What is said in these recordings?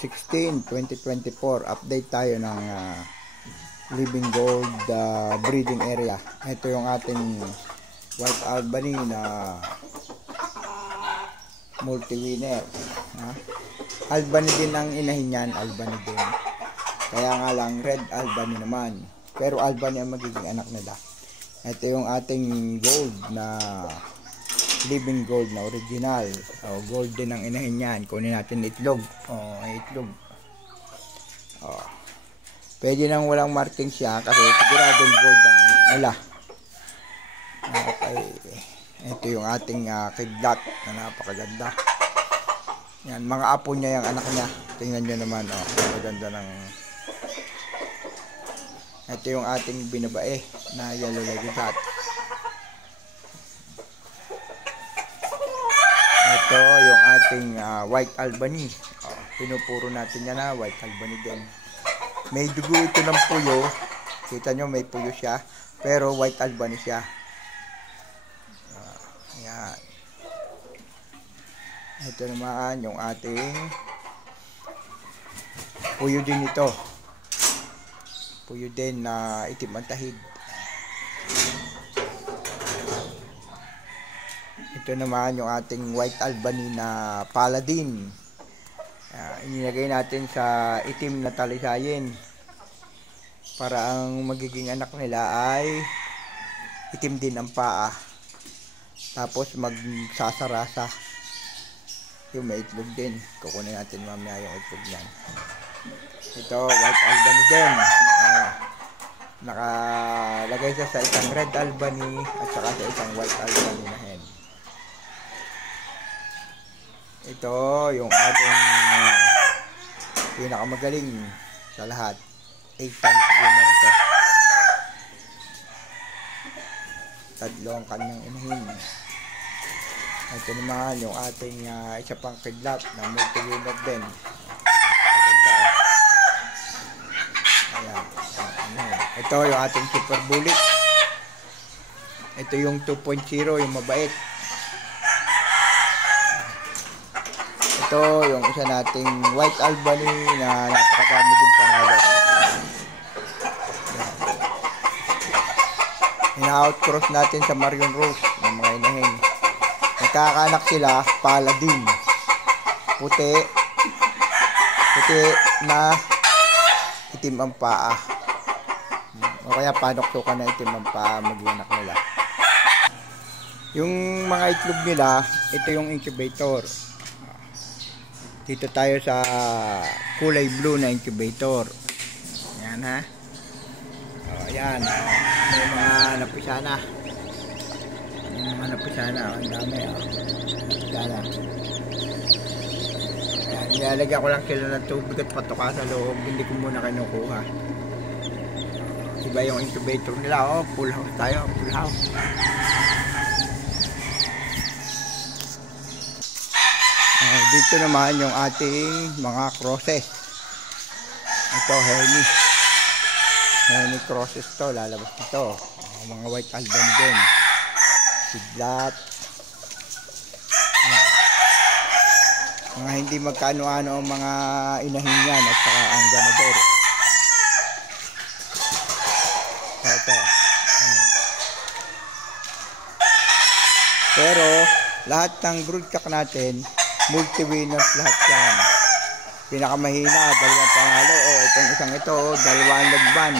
16/2024. Update tayo ng Living Gold breeding area. Ito yung ating White Albany na multi-winner. Albany din ang inahin yan, Albany din. Kaya nga lang Red Albany naman. Pero Albany ang magiging anak nila. Ito yung ating gold na Living Gold na original. Gold din ang inahin yan. Kunin natin itlog. Itlog. Pwede nang walang marking siya kasi siguradong gold ang nila. Okay. Ito yung ating kidlat na napakaganda. Yan, mga apo niya yung anak niya. Tingnan nyo naman. Maganda ng... Ito yung ating binabae na yellow legged. Ito yung ating White Albany. Pinupuro natin yan na White Albany din. May dugo ito ng puyo. Kita nyo may puyo siya. Pero White Albany siya. Ayan. Ito naman yung ating puyo din ito. Puyo din na itim ang tahid. Ito naman yung ating White Albany na Paladin. Inilagay natin sa itim na talisayin para ang magiging anak nila ay itim din ang paa. Tapos magsasarasa. Yung may itlog din. Kukunin natin mamaya yung itlog niyan. Ito, White Albany din. Nakalagay siya sa isang Red Albany at saka sa isang White Albany na hen. Ito yung ating pinakamagaling sa lahat. 8 times winner ito. Tatlo ang kanyang inahin. Ito naman yung ating isa pang kidlat na multi-winner din. Maganda. Ayan. Ito yung ating Super Bullet. Ito yung 2.0, yung mabait. Ito yung isa nating White Albany na napakadami din panalo. Ina-outcross natin sa Marion Rose ng mga inahin. Nagkakaanak sila, Paladin. Puti na itim ang paa. O kaya panoktokan na itim ang paa mag-anak nila. Yung mga itlog nila, ito yung incubator. Dito tayo sa kulay blue na incubator. Ayan ha. Ayan. May mga napisana. May mga napisana. Ang dami. Napisana. Ayan. Nilalagyan ko lang sila ng tubig at patoka sa loob. Hindi ko muna kinukuha. Iba yung incubator nila. Full house tayo. Full house. Dito naman yung ating mga crosses. Ito, Henny crosses to. Lalabas ito. Mga White Albany din. Sidlat. Mga hindi magkano-ano ang mga inahin yan at saka ang ganador. Ito. Pero lahat ng broodcock natin multi-winners lahat yan. Pinakamahina, dalawang panalo. Itong isang ito, dalawang lagban.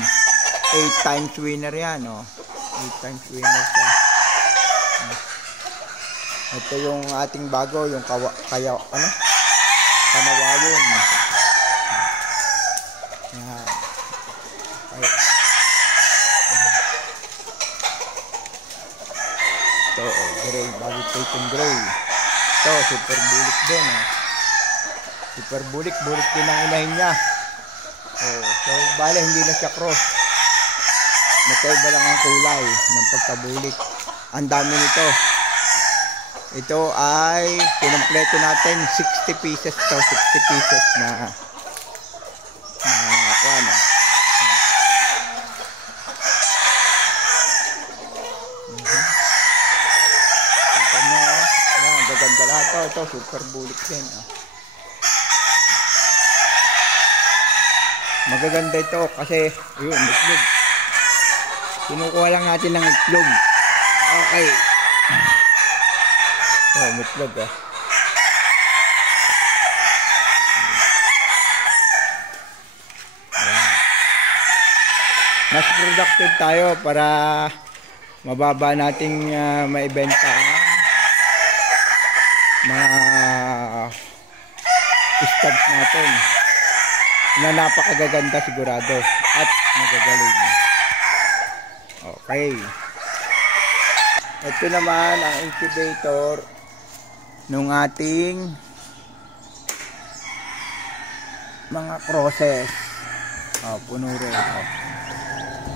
8 times winner yan. 8 times winner siya. Ito yung ating bago, yung kanawayon. Yan. Ito, gray, bago Peyton Gray. Ito, Super Bullet din. Super Bullet din ang inahin niya. So, bale, hindi na siya cross. Magkaiba lang ang kulay ng pagkabulik. Ang dami nito. Ito ay kinumpleto natin 60 pieces to. 60 pieces na ano. Gaganda lahat ito, super bullet din. Magaganda ito kasi ayun, itlog. Kinukuha lang natin ng itlog. Okay. Oh, itlog oh. Mas productive tayo para mababa nating maibenta ang mga studs natin na napakagaganda sigurado at magagaling. Okay. Ito naman ang incubator nung ating mga crosses. Puno rin.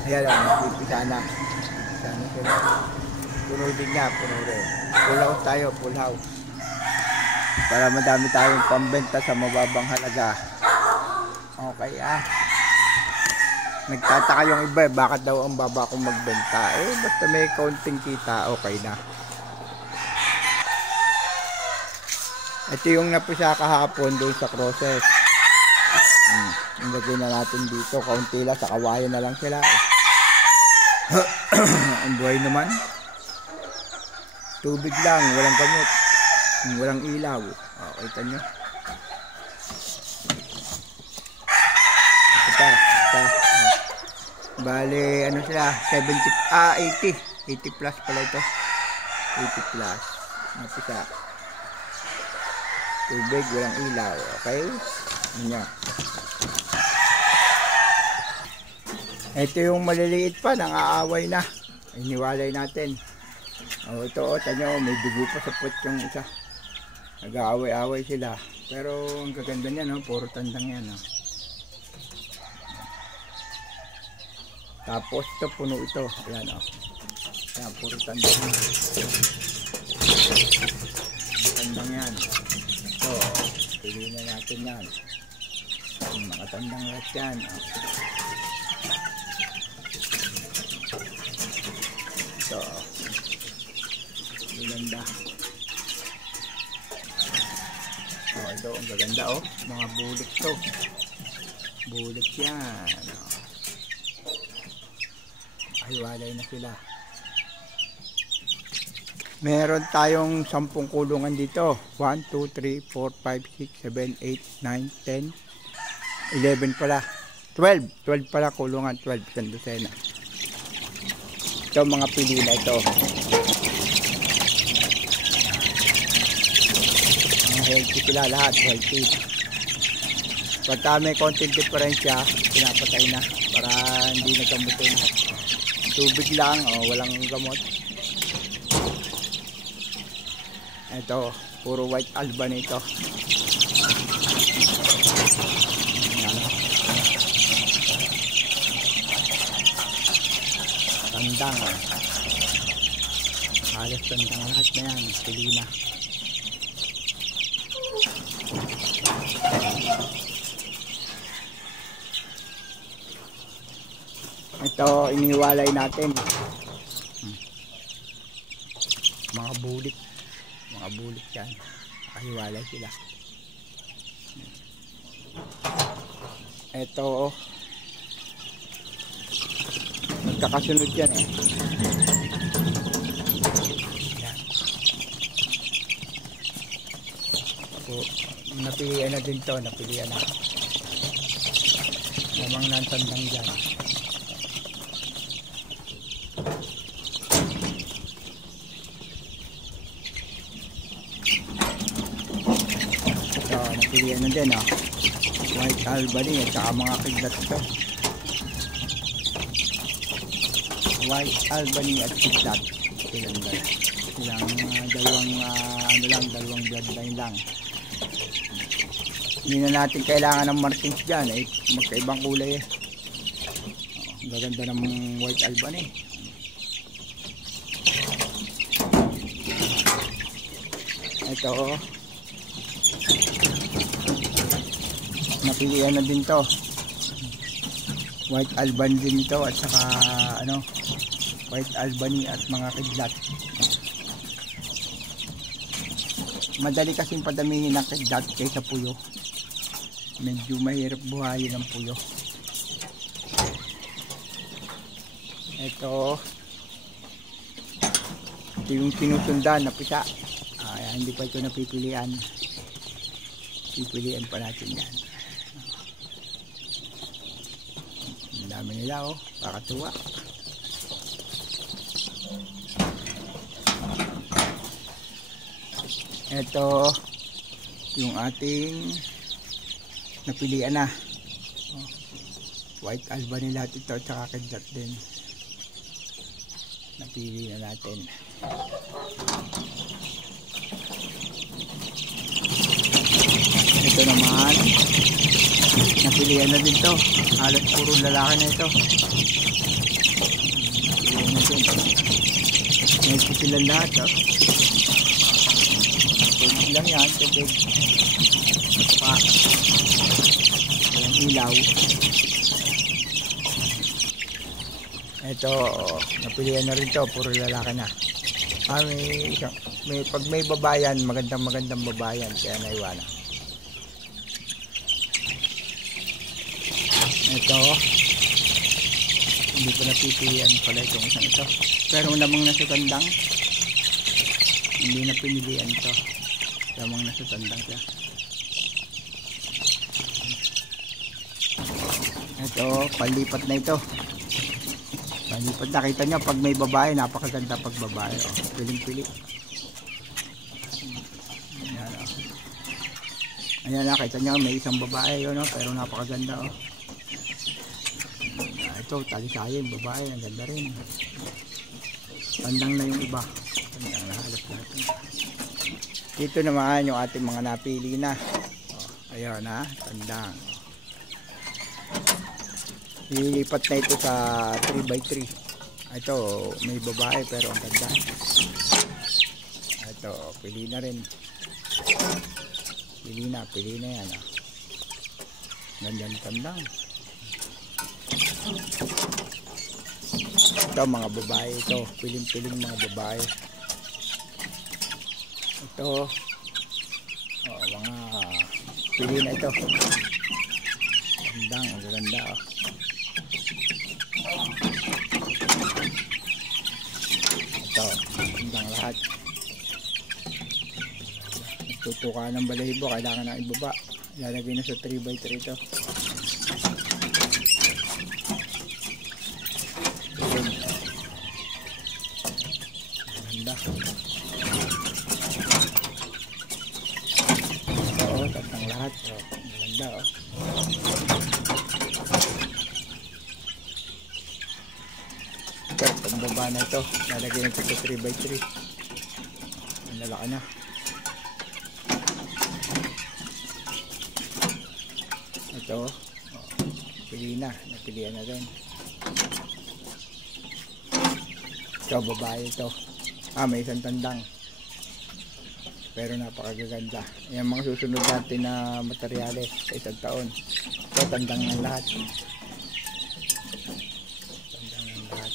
Ayan lang, nagpipisa na. Puno din niya, puno rin. Full house tayo, full house. Para madami tayong pambenta sa mababang halaga. Okay Nagtataka yung iba bakit daw ang baba kong magbenta. Basta may kaunting kita, okay na. Ito yung napisa kahapon doon sa crosses. Ilagay na natin dito. Kaunti lang, sa kawayan na lang sila. Ang buhay naman. Tubig lang, walang gamot. Walang ilaw. Kita nyo. Ito. Bale, ano sila? 80 plus pala ito. 80 plus. Napisa. Tubig, walang ilaw. Okay? Yan. Ito yung maliliit pa, nang-aaway na. Iniwalay natin. Ito, tanyo, may dugo pa sa puwet yung isa. Nag-aaway-aaway sila. Pero ang gaganda niya, no? Puro tandang yan. No? Tapos ito, puno ito. Ayan, Ayan, puro tandang yan. Tandang yan. Ito, piliin na natin yan. Mga tandang lahat yan. Ito. Maganda. Ito, ang gaganda mga bulik to. Bulik yan. Hiwalay na sila. Meron tayong 10 kulungan dito. 1, 2, 3, 4, 5, 6, 7, 8, 9, 10, 11 pala. 12 pala kulungan. 12 isang dosena. Ito mga pili na ito. Mga healthy sila lahat. Healthy. Pagka may konting diferensya, pinapatay na para hindi nagamutin. Tubig lang, walang gamot. Ito, puro white Albany ito. Tandang. Halos tandang lahat na yan. Pili na. Ito, iniwalay natin. Mga bulik. Mga bulik yan. Nakahiwalay sila. Ito, nagkakasunod yan Yan. Napilian na din to. Napilian na. Namang nantandang dyan. Napilian na din White Albany at saka mga kidlat ito. White Albany at kidlat. Silang dalawang bloodline lang. Hindi na natin kailangan ng markings dyan. Magkaibang kulay Ang gaganda ng White Albany. Ito napilian na din to. White Albany din ito at saka White Albany at mga kidlat. Madali kasing padamihin ng kidlat kaysa puyo. Medyo mahirap buhayin ng puyo. Ito yung sinusundan na pisa. Hindi pa ito napipilian. Pipilian pa natin yan. Ang dami nila oh, kakatuwa. Ito yung ating napilian na. White Albany lahat ito at saka kidlat din. Napili na natin. Ito naman napilian na din to. Halos puro lalaki na ito. Napilian na din. Medyo silang lahat oh. Tubig lang yan. Tubig pa. Walang ilaw. Ito napilian na rin to. Puro lalaki na. Pag may babayan, magandang babayan, kaya naiwanan. Ito hindi ko napipilian pala itong isang ito, pero lamang nasa tandang, hindi na pinilian ito, lamang nasa tandang siya. Ito palipat na ito, palipat na. Kita nyo pag may babae, napakaganda pag babae oh. Piling-pili. Ayan na, kita nyo may isang babae yun, oh, pero napakaganda oh. Ito talisayin, babae, ang ganda rin. Tandang na yung iba. Tandang na halos natin. Dito naman yung ating mga napili na oh, ayun ha, tandang. Lilipat na ito sa 3x3. Ito may babae pero ang ganda. Ito pili na rin. Pili na yan ah. Gandang tandang. Ito mga babae ito, piling-piling mga babae. Ito oh, mga pili na ito. Gandang, ang ganda oh. Ito, gandang lahat. Tutuka ng balahibo, kailangan na ibaba. Ilalagay na sa 3x3 ito. Ganda. Oo, tatang lahat. Oh, ganda oh. Ito, pambaba na ito. Ilalagay na ito sa 3x3. Ang lalaki na. Ito, oh, pili na, napilian na rin. Ito, babae ito. May isang tandang. Pero napakagaganda. Yan mga susunod natin na materyales sa isang taon. Ito, tandang ng lahat. Tandang ng lahat.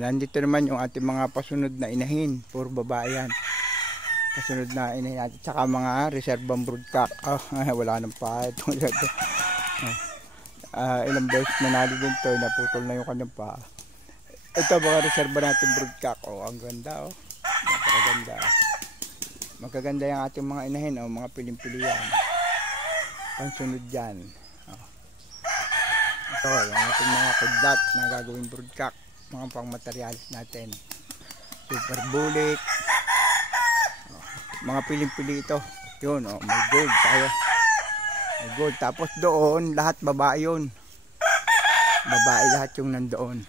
Nandito naman yung ating mga pasunod na inahin. Puro babae yan. Kasunod na inahin natin, tsaka mga reserbang broodcock. Wala nang pa itong ilang beses manalo din to, naputol na yung kanyang pa. Ito mga reserba natin broodcock. Ang ganda oh. Napakaganda. Magaganda yung ating mga inahin mga piling-pilian. Pansunod dyan. Ito yung ating mga kudlat na gagawing broodcock, mga pang materials natin. Super bulik. Mga piling-pili ito. Yun may gold tayo. May gold. Tapos doon lahat babae yun. Babae lahat yung nandoon.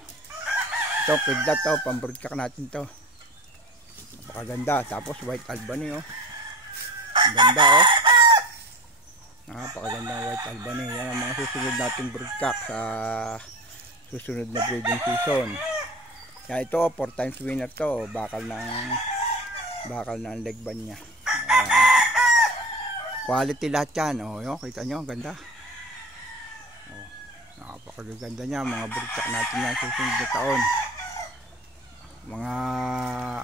Ito kidlat to, pang-broodcock natin to. Napakaganda. Tapos White Albany oh. Ang ganda oh. Napakaganda White Albany. Yan ang mga susunod nating broodcock sa susunod na breeding season. Kaya ito 4 times winner to. Bakal ng legban niya. Quality lahat yan yun, kita nyo, ganda. Napakaganda niya mga broodcock natin na susunod na taon. Mga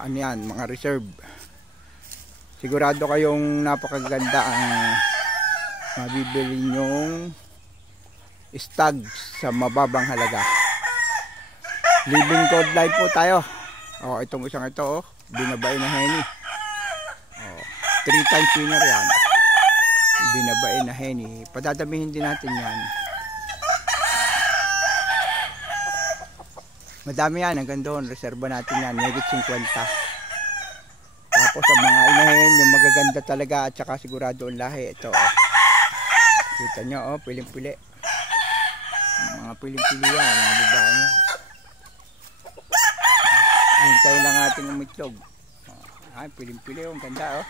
ano yan, mga reserve. Sigurado kayong napakaganda ang mabibili nyong stag sa mababang halaga. Living gold line po tayo. Oh, itong isang ito, oh, binabae na Henny. Oh, 3 times winner yan. Binabae na Henny. Padadamihin din natin yan. Madami yan, hanggang doon. Reserva natin yan, higit 50. Tapos sa mga inahin, yung magaganda talaga at saka sigurado ang lahi. Ito, oh. Kita nyo, oh, piling-pili. Mga piling-pili yan, mga babae nyo. Hintay lang ating umitlog. Ay, piling-pili, oh, ang ganda, oh.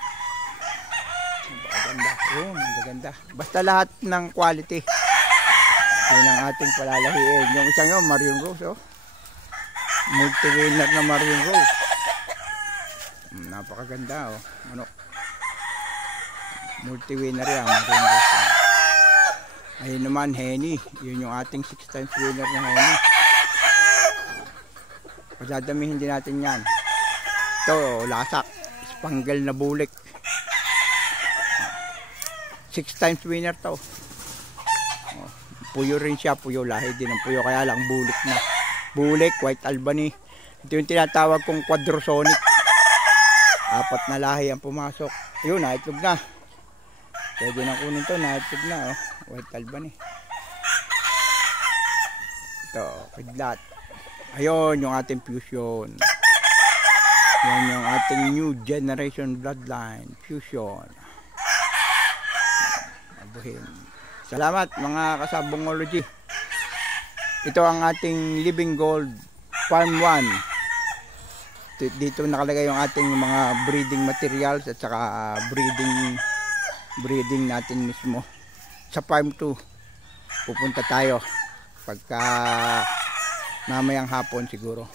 Magaganda, oh, magaganda. Basta lahat ng quality. Yun ang ating palalahiin. Yung isang yun, Marion Rose, oh. Multi-winner na Marion Rose. Napakaganda, oh. Manok. Multi-winner yan, Marion Rose. Ayun naman, Henny. Yun yung ating 6 times winner na Henny. Padadamihin din natin yan. Ito, lasak. Spangle na bulik. 6 times winner to. Puyo rin siya. Puyo lahi din ang puyo. Kaya lang bulik na. Bulik, White Albany. Ito yung tinatawag kong quadrosonic. 4 na lahi ang pumasok. Ayun, naitlog na. Pwede nang kunin to. Naitlog na. Oh. White Albany. Ito, kidlat. Ayun, yung ating fusion. Yan yung ating new generation bloodline. Fusion. Abuhin. Salamat mga kasabongology. Ito ang ating Living Gold Farm 1. Dito nakalagay yung ating mga breeding materials at saka breeding natin mismo. Sa Farm 2 pupunta tayo pagka mamayang hapon siguro.